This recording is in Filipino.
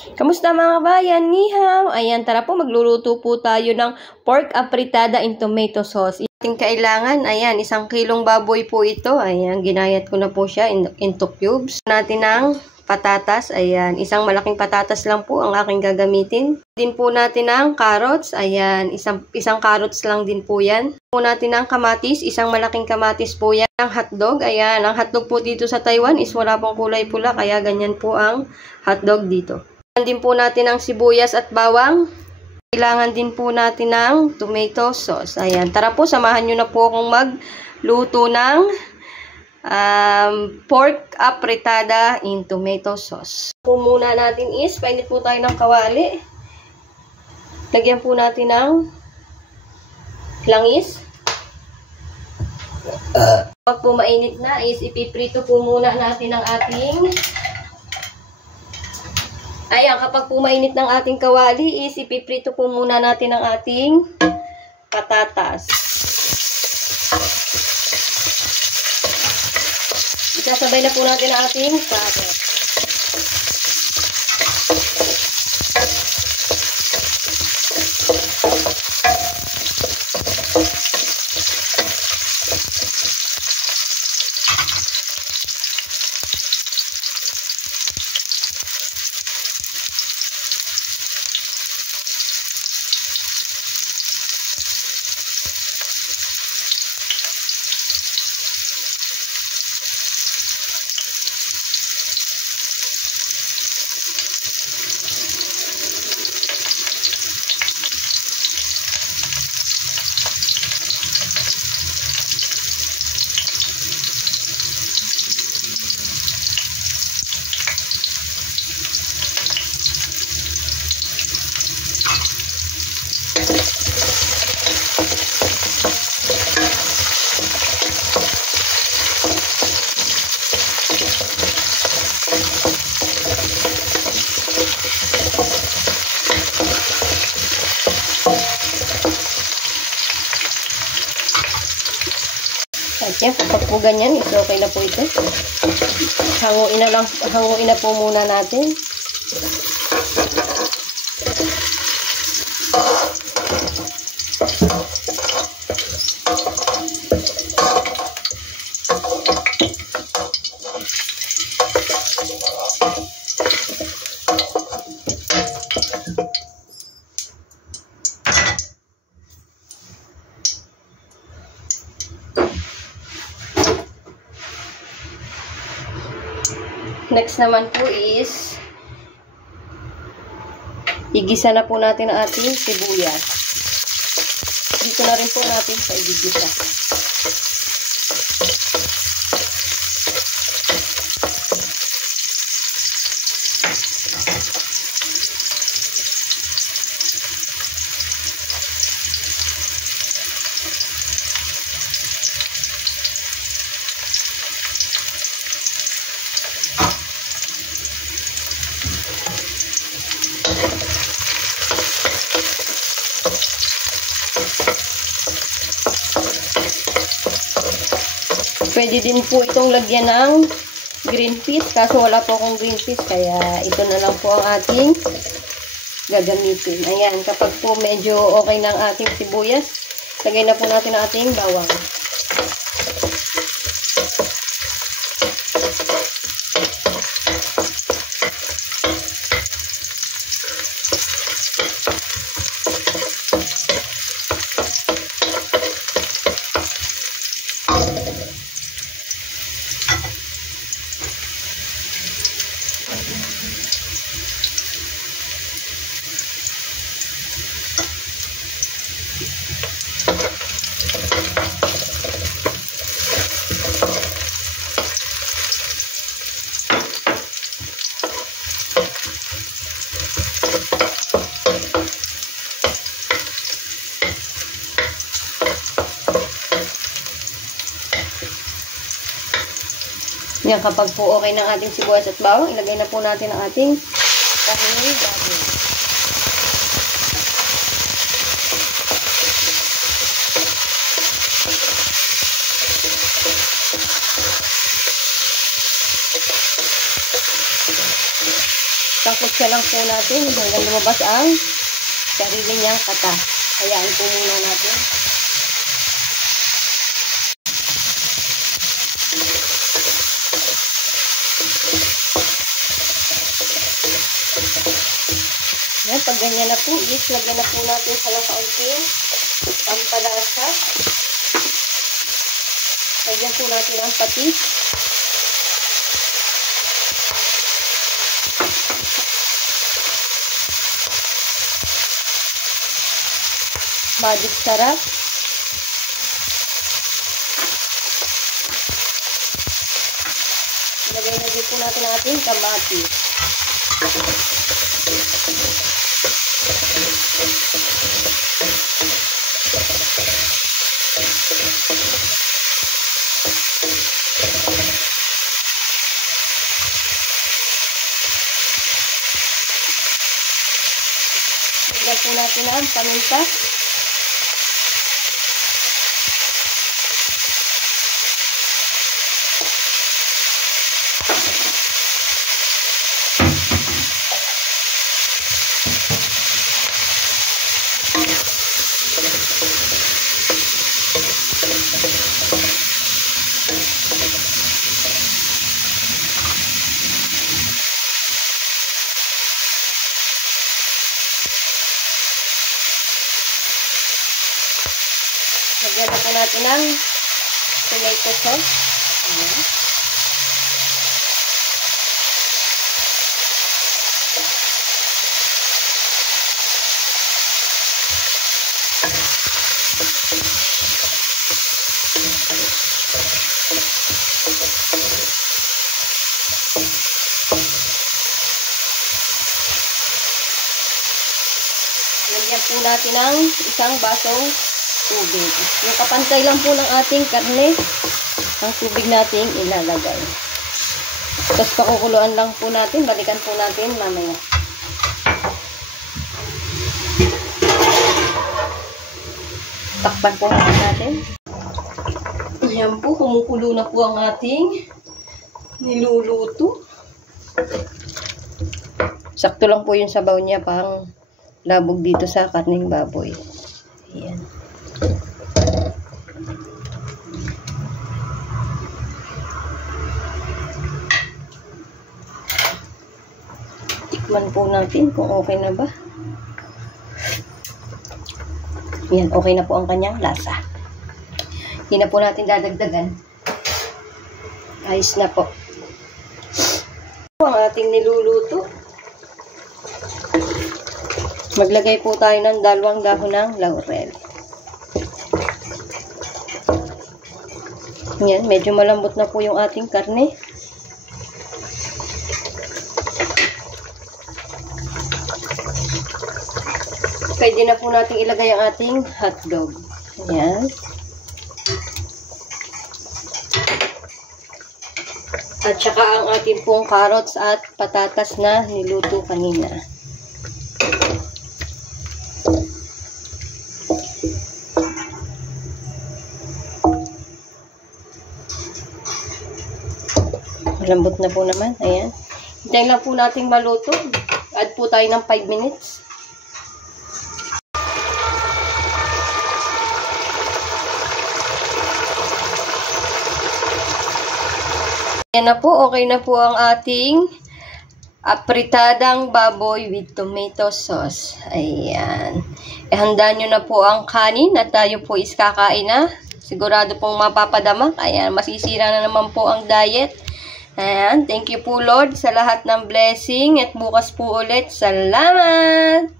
Kamusta mga kabayan? Ni hao! Ayan, tara po, magluluto po tayo ng pork apritada in tomato sauce. Ating kailangan, ayan, 1 kilong baboy po ito. Ayan, ginayat ko na po siya into cubes. Natin ng patatas. Ayan, 1 malaking patatas lang po ang aking gagamitin. Din po natin ng carrots. Ayan, isang carrots lang din po yan. Po natin ng kamatis. 1 malaking kamatis po yan. Ang hotdog. Ayan, ang hotdog po dito sa Taiwan is wala pong kulay pula. Kaya ganyan po ang hotdog dito. Din po natin ang sibuyas at bawang. Kailangan din po natin ng tomato sauce. Ayan, tara po, samahan nyo na po akong magluto ng pork apritada in tomato sauce. Po muna natin is, painit po tayo ng kawali. Lagyan po natin ng langis. Pag po mainit na is, ipiprito po muna natin ang ating ayan, kapag po mainit ng ating kawali is ipiprito po muna natin ang ating patatas. Isasabay na po natin ang ating carrot. Yan, kapag po ganyan, is okay na po ito. Hanguin na po muna natin. Next naman po is igisa na po natin ang ating sibuyas. Dito na rin po natin sa igigisa. Pwede din po itong lagyan ng green peas. Kaso wala po akong green peas. Kaya ito na lang po ang ating gagamitin. Ayan. Kapag po medyo okay na ang ating sibuyas, lagay na po natin ang ating bawang. Yan, kapag po okay ng ating sibuyas at bawang, ilagay na po natin ang ating kahiling baboy. Tapos Tansya lang po natin hanggang lumabas ang sarili niyang kata. Hayaan po muna natin. Yan, pag ganyan na po, lagyan na po natin sa lang kaunting pampalasa. Lagyan po natin ang patis. Magic sarap. Ilagay na din po natin ang ating kamatis. Ilagay po natin ang paminta. Lagyan na po natin ng tomato sauce. Ayan. Lagyan po natin ng isang basong tubig. Yung kapantay lang po ng ating karne, ang tubig natin ilalagay. Tapos pakukuluan lang po natin, balikan po natin mamaya. Takpan po natin. Ayan po, kumukulo na po ang ating niluluto. Sakto lang po yung sabaw niya, pang labog dito sa karneng baboy. Ayan. Tikman po natin kung okay na ba. Yan, okay na po ang kanyang lasa. Hindi na po natin dadagdagan. Ayos na po. Ang ating niluluto. Maglagay po tayo ng 2 dahon ng laurel. Yan, medyo malambot na po yung ating karne. Pwede na po natin ilagay ang ating hotdog. Ayan. At saka ang ating pong carrots at patatas na niluto kanina. Malambot na po naman. Ayan. Hintayin lang po natin maluto. Add po tayo ng 5 minutes. Ayan na po, okay na po ang ating apritadang baboy with tomato sauce. Ayan. Ihanda nyo na po ang kanin at tayo po is kakain na. Sigurado pong mapapadamak. Ayan, masisira na naman po ang diet. Ayan, thank you po Lord sa lahat ng blessing at bukas po ulit. Salamat!